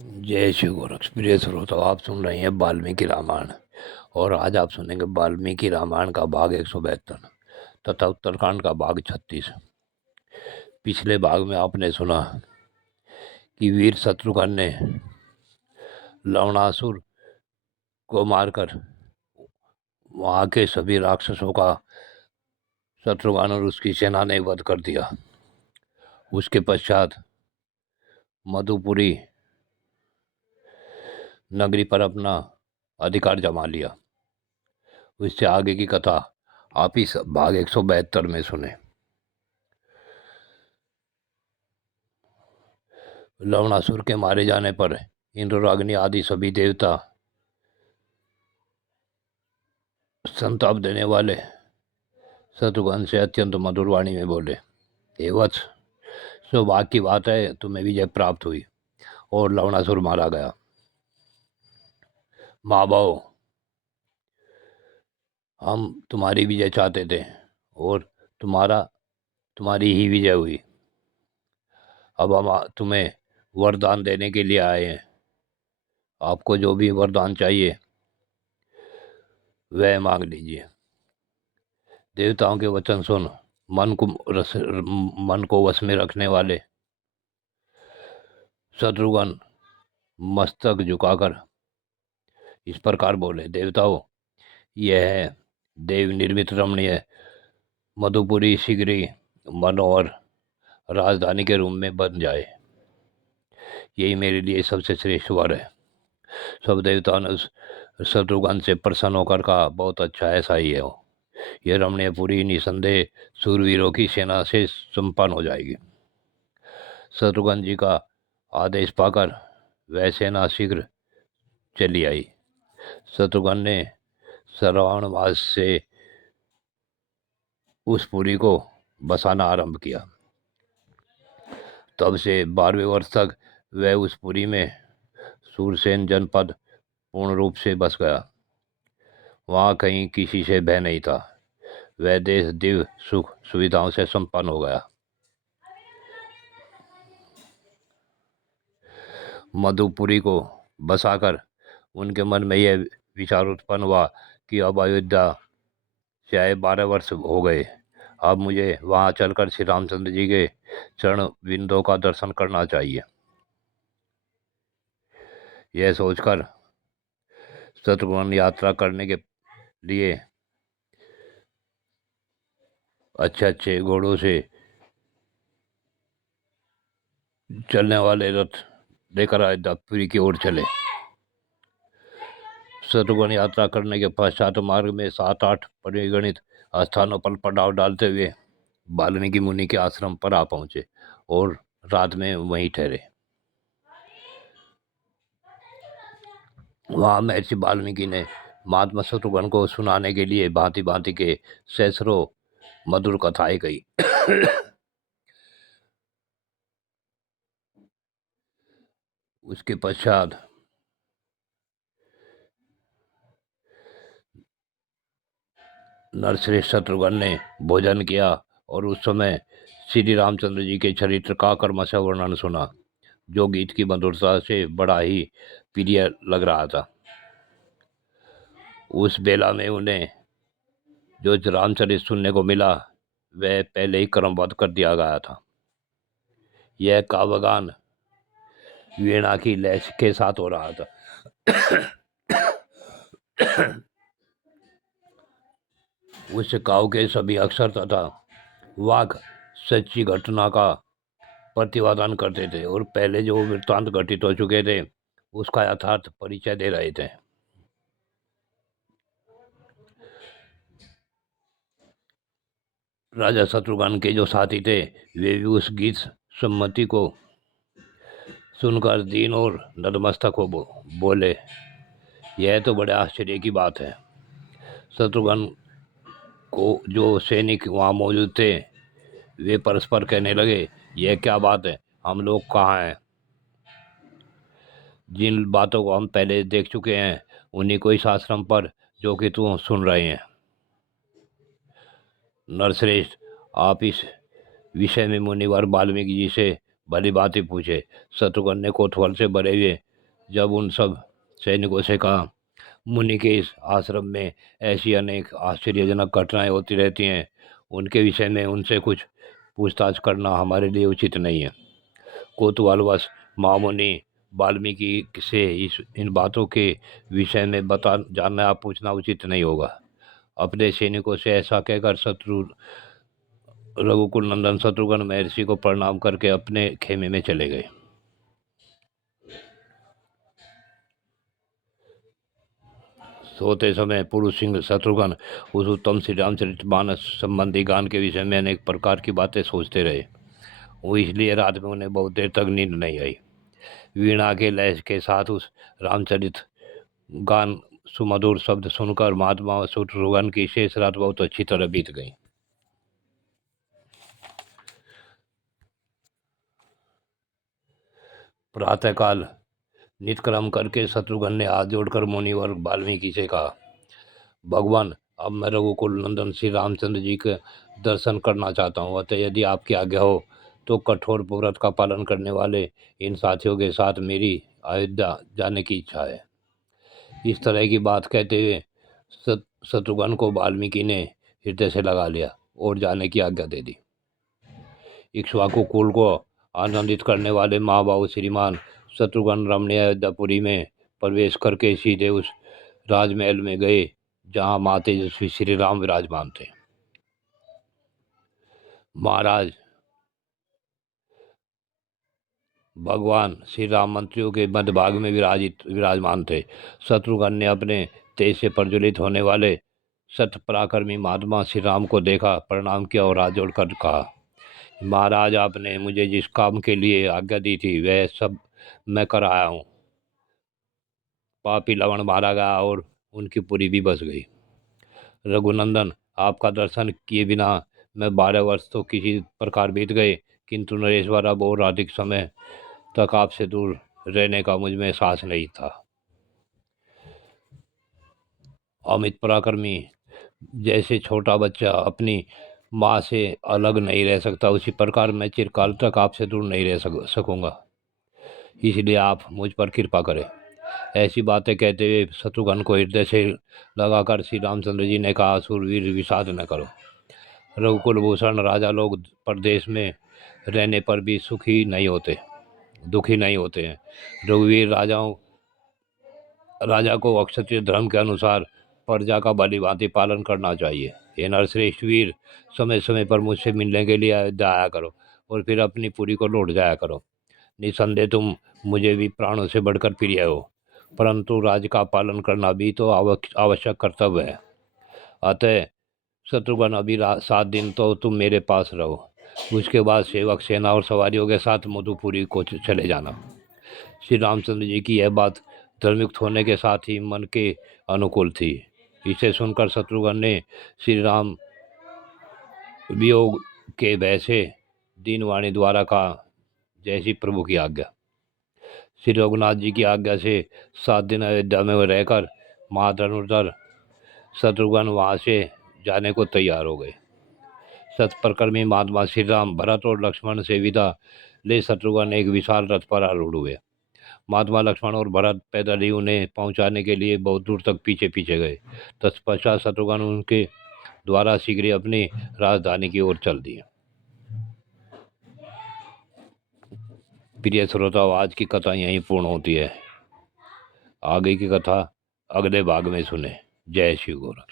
जय श्री गोरक्ष। प्रिय श्रोताओ, आप सुन रहे हैं वाल्मीकि रामायण और आज आप सुनेंगे वाल्मीकि रामायण का भाग 172 तथा उत्तरकांड का भाग 36। पिछले भाग में आपने सुना कि वीर शत्रुघ्न ने लवणासुर को मारकर वहाँ के सभी राक्षसों का शत्रुघ्न और उसकी सेना ने वध कर दिया। उसके पश्चात मधुपुरी नगरी पर अपना अधिकार जमा लिया। उससे आगे की कथा आप इस भाग 172 में सुने। लवणासुर के मारे जाने पर इंद्र, अग्नि आदि सभी देवता संताप देने वाले शत्रुघ्न से अत्यंत मधुर वाणी में बोले, हे वत्स, सौभाग्य की बात है, तुम्हें विजय प्राप्त हुई और लवणासुर मारा गया। माँ बाओ, हम तुम्हारी विजय चाहते थे और तुम्हारी ही विजय हुई। अब हम तुम्हें वरदान देने के लिए आए हैं। आपको जो भी वरदान चाहिए वह मांग लीजिए। देवताओं के वचन सुन मन को वश में रखने वाले शत्रुघ्न मस्तक झुकाकर इस प्रकार बोले, देवताओं, यह है देव निर्मित रमणीय मधुपुरी शीघ्र ही मनोहर राजधानी के रूप में बन जाए। यही मेरे लिए सबसे श्रेष्ठ वर है। सब देवताओं ने उस शत्रुघ्न से प्रसन्न होकर कहा, बहुत अच्छा, ऐसा ही है। यह रमणीयपुरी निसंदेह सूरवीरों की सेना से संपन्न हो जाएगी। शत्रुघ्न जी का आदेश पाकर वह सेना शीघ्र चली आई। शत्रुघ्न ने श्रावण मास से उस पुरी को बसाना आरंभ किया। तब से 12वें वर्ष तक वह उस पुरी में सूरसेन जनपद पूर्ण रूप से बस गया। वहाँ कहीं किसी से भय नहीं था। वह देश दिव्य सुख सुविधाओं से संपन्न हो गया। मधुपुरी को बसाकर उनके मन में यह विचार उत्पन्न हुआ कि अब अयोध्या से आए 12 वर्ष हो गए, अब मुझे वहां चलकर श्री रामचंद्र जी के चरण बिंदों का दर्शन करना चाहिए। यह सोचकर शत्रुघ्न यात्रा करने के लिए अच्छे अच्छे घोड़ों से चलने वाले रथ लेकर अयोध्यापुरी की ओर चले। शत्रुघ्न यात्रा करने के पश्चात मार्ग में 7-8 परिगणित स्थानों पर पड़ाव डालते हुए वाल्मीकि मुनि के आश्रम पर आ पहुंचे और रात में वहीं ठहरे। वहां महर्षि वाल्मीकि ने महात्मा शत्रुघ्न को सुनाने के लिए भांति भांति के सैसरों मधुर कथाएं कही। उसके पश्चात नरश्रेष्ठ शत्रुघ्न ने भोजन किया और उस समय श्री रामचंद्र जी के चरित्र का क्रमशः वर्णन सुना, जो गीत की मधुरता से बड़ा ही प्रिय लग रहा था। उस बेला में उन्हें जो रामचरित्र सुनने को मिला वह पहले ही क्रमबद्ध कर दिया गया था। यह काव्यगान वीणा की लय के साथ हो रहा था। उस काव्य के सभी अक्षर तथा वाक्य सच्ची घटना का प्रतिपादन करते थे और पहले जो वृत्तांत घटित हो चुके थे उसका यथार्थ परिचय दे रहे थे। राजा शत्रुघ्न के जो साथी थे वे भी उस गीत सम्मति को सुनकर दीन और नतमस्तक हो बोले, यह तो बड़े आश्चर्य की बात है। शत्रुघ्न को जो सैनिक वहाँ मौजूद थे वे परस्पर कहने लगे, यह क्या बात है, हम लोग कहाँ हैं? जिन बातों को हम पहले देख चुके हैं उन्हीं को इस आश्रम पर जो कि तुम सुन रहे हैं। नरश्रेष्ठ, आप इस विषय में मुनिवर वाल्मीकि जी से भली बातें पूछे। शत्रुघ्न ने कौतूहल से भरे हुए जब उन सब सैनिकों से कहा, मुनि के इस आश्रम में ऐसी अनेक आश्चर्यजनक घटनाएं होती रहती हैं, उनके विषय में उनसे कुछ पूछताछ करना हमारे लिए उचित नहीं है। कौतूहलवश महामुनि वाल्मीकि से इन बातों के विषय में बता जानना पूछना उचित नहीं होगा। अपने सैनिकों से ऐसा कहकर रघुकुल नंदन शत्रुघ्न महर्षि को प्रणाम करके अपने खेमे में चले गए। सोते समय पुरुष सिंह शत्रुघ्न उस उत्तम श्री रामचरितमानस संबंधी गान के विषय में अनेक प्रकार की बातें सोचते रहे। वो इसलिए रात में उन्हें बहुत देर तक नींद नहीं आई। वीणा के लय के साथ उस रामचरित गान सुमधुर शब्द सुनकर महात्मा शत्रुघ्न की शेष रात बहुत अच्छी तरह बीत गई। प्रातःकाल नित्यक्रम करके शत्रुघ्न ने हाथ जोड़कर मुनिवर वाल्मीकि से कहा, भगवान, अब मैं रघुकुल नंदन श्री रामचंद्र जी के दर्शन करना चाहता हूँ। अतः यदि आपकी आज्ञा हो तो कठोर व्रत का पालन करने वाले इन साथियों के साथ मेरी अयोध्या जाने की इच्छा है। इस तरह की बात कहते हुए शत्रुघ्न को वाल्मीकि ने हृदय से लगा लिया और जाने की आज्ञा दे दी। इक्ष्वाकु कुल को आनंदित करने वाले महाबाहु श्रीमान शत्रुघ्न रमणीय अयोध्यापुरी में प्रवेश करके सीधे उस राजमहल में गए जहां माँ तेजस्वी श्री राम विराजमान थे। महाराज, भगवान श्री राम मंत्रियों के मध्य भाग में विराजमान थे। शत्रुघ्न ने अपने तेज से प्रज्वलित होने वाले सत्य पराक्रमी महात्मा श्री राम को देखा, प्रणाम किया और हाथ जोड़कर कहा, महाराज, आपने मुझे जिस काम के लिए आज्ञा दी थी वह सब मैं कर आया हूँ। पापी लवण मारा गया और उनकी पुरी भी बस गई। रघुनंदन, आपका दर्शन किए बिना मैं 12 वर्ष तो किसी प्रकार बीत गए, किंतु नरेश्वर अब और अधिक समय तक आपसे दूर रहने का मुझ में साहस नहीं था। अमित पराक्रमी, जैसे छोटा बच्चा अपनी माँ से अलग नहीं रह सकता, उसी प्रकार मैं चिरकाल तक आपसे दूर नहीं रह सकूंगा। इसलिए आप मुझ पर कृपा करें। ऐसी बातें कहते हुए शत्रुघ्न को हृदय से लगाकर श्री रामचंद्र जी ने कहा, सूरवीर, विषाद न करो। रघुकुल भूषण राजा लोग प्रदेश में रहने पर भी दुखी नहीं होते हैं। रघुवीर, राजा को अक्षत्रिय धर्म के अनुसार प्रजा का भली भांति पालन करना चाहिए। हे नरश्रेष्ठ वीर, समय समय पर मुझसे मिलने के लिए अयोध्या आया करो और फिर अपनी पुरी को लौट जाया करो। निसंदेह तुम मुझे भी प्राणों से बढ़कर प्रिय हो, परंतु राज्य का पालन करना भी तो आवश्यक कर्तव्य है। अतः शत्रुघ्न, अभी 7 दिन तो तुम मेरे पास रहो, उसके बाद सेवक सेना और सवारियों के साथ मधुपुरी को चले जाना। श्री रामचंद्र जी की यह बात धर्मयुक्त होने के साथ ही मन के अनुकूल थी। इसे सुनकर शत्रुघ्न ने श्री राम वियोग के भय से दीनवाणी द्वारा कहा, जैसी प्रभु की आज्ञा। श्री रघुनाथ जी की आज्ञा से 7 दिन अयोध्या में रहकर महाधनुर्धर शत्रुघ्न वहां से जाने को तैयार हो गए। सत्प्रकर्मी महात्मा श्री राम, भरत और लक्ष्मण से विदा ले शत्रुघ्न एक विशाल रथ पर आरूढ़ हुए। महात्मा लक्ष्मण और भरत पैदल ही उन्हें पहुंचाने के लिए बहुत दूर तक पीछे पीछे गए। तत्पश्चात शत्रुघ्न उनके द्वारा शीघ्र ही अपनी राजधानी की ओर चल दिए। प्रिय श्रोताओ, आज की कथा यहीं पूर्ण होती है। आगे की कथा अगले भाग में सुने। जय श्री गोरख।